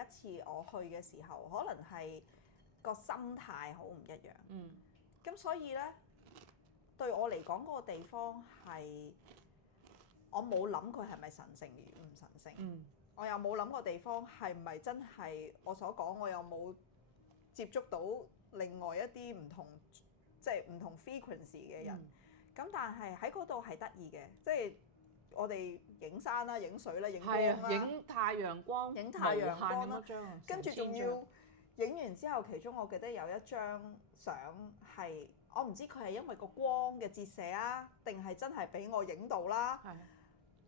一次我去嘅時候，可能係個心態好唔一樣。咁所以呢，對我嚟講，嗰個地方係我冇諗佢係咪神聖與唔神聖。我又冇諗過地方係咪真係我所講，我又冇接觸到另外一啲唔同，即係唔同 frequency 嘅人。咁但係喺嗰度係得意嘅，即係我哋影山啦、影水啦、影光啦、影太陽光、影太陽光啦，跟住仲要影完之後，其中我記得有一張相係我唔知佢係因為個光嘅折射啊，定係真係俾我影到啦。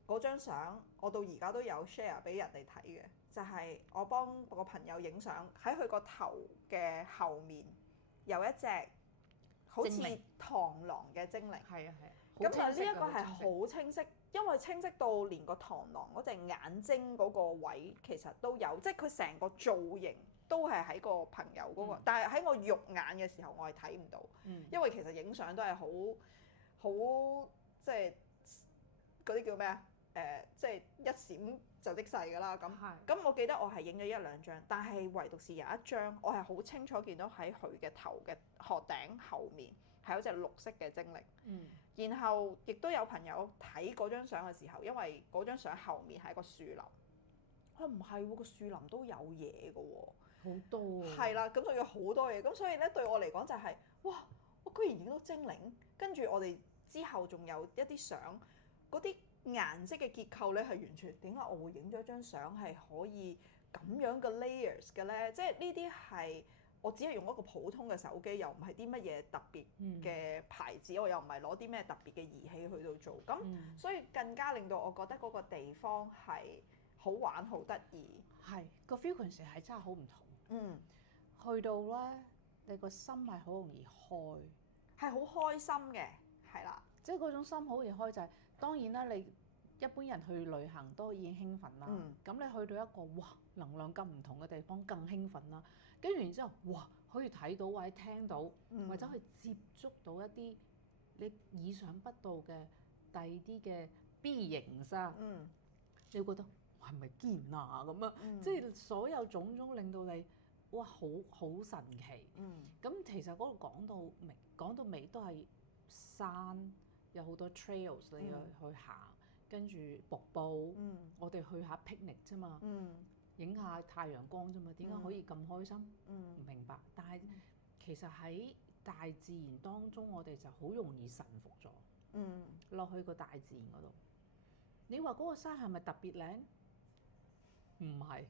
嗰張相我到而家都有 share 俾人哋睇嘅，就係我幫個朋友影相，喺佢個頭嘅後面有一隻好似螳螂嘅精靈。咁啊呢一個係好清晰，因為清晰到連個螳螂嗰隻眼睛嗰個位其實都有，即係佢成個造型都係喺個朋友嗰個，但係喺我肉眼嘅時候我係睇唔到，因為其實影相都係好即係嗰啲叫咩啊？即係一閃就即逝㗎啦。咁我記得我係影咗一兩張，但係唯獨是有一張我係好清楚見到喺佢嘅頭嘅殼頂後面係有隻綠色嘅精靈。然後亦都有朋友睇嗰張相嘅時候，因為嗰張相後面係一個樹林，唔係喎，個樹林都有嘢㗎喎，好多係啦，咁仲有好多嘢，咁所以咧對我嚟講就係哇，我居然影到精靈，跟住我哋之後仲有一啲相，嗰啲顏色嘅結構咧係完全點解我會影咗張相係可以咁樣嘅 layers 嘅咧？即係呢啲係我只係用一個普通嘅手機，又唔係啲乜嘢特別嘅牌子，我又唔係攞啲咩特別嘅儀器去到做，咁所以更加令到我覺得嗰個地方係好玩好得意。係個 frequency 係真係好唔同。去到咧，你個心係好容易開，係好開心嘅，係啦。即係嗰種心好易開就係、當然啦，你一般人去旅行都已經興奮啦。咁、你去到一個哇能量咁唔同嘅地方更興奮啦。跟住然之後哇可以睇到或者聽到、或者去接觸到一啲你意想不到嘅第二啲嘅 B 型沙。你會覺得係咪堅啊咁啊？即係所有種種令到你哇好神奇。咁其實嗰度講到尾都係山。有好多 trails 你去行，跟住瀑布，我哋去下 picnic 啫嘛，影下太陽光啫嘛，點解可以咁開心？唔明白。但係其實喺大自然當中，我哋就好容易臣服咗，落去個大自然嗰度。你話嗰個山係咪特別靚？唔係，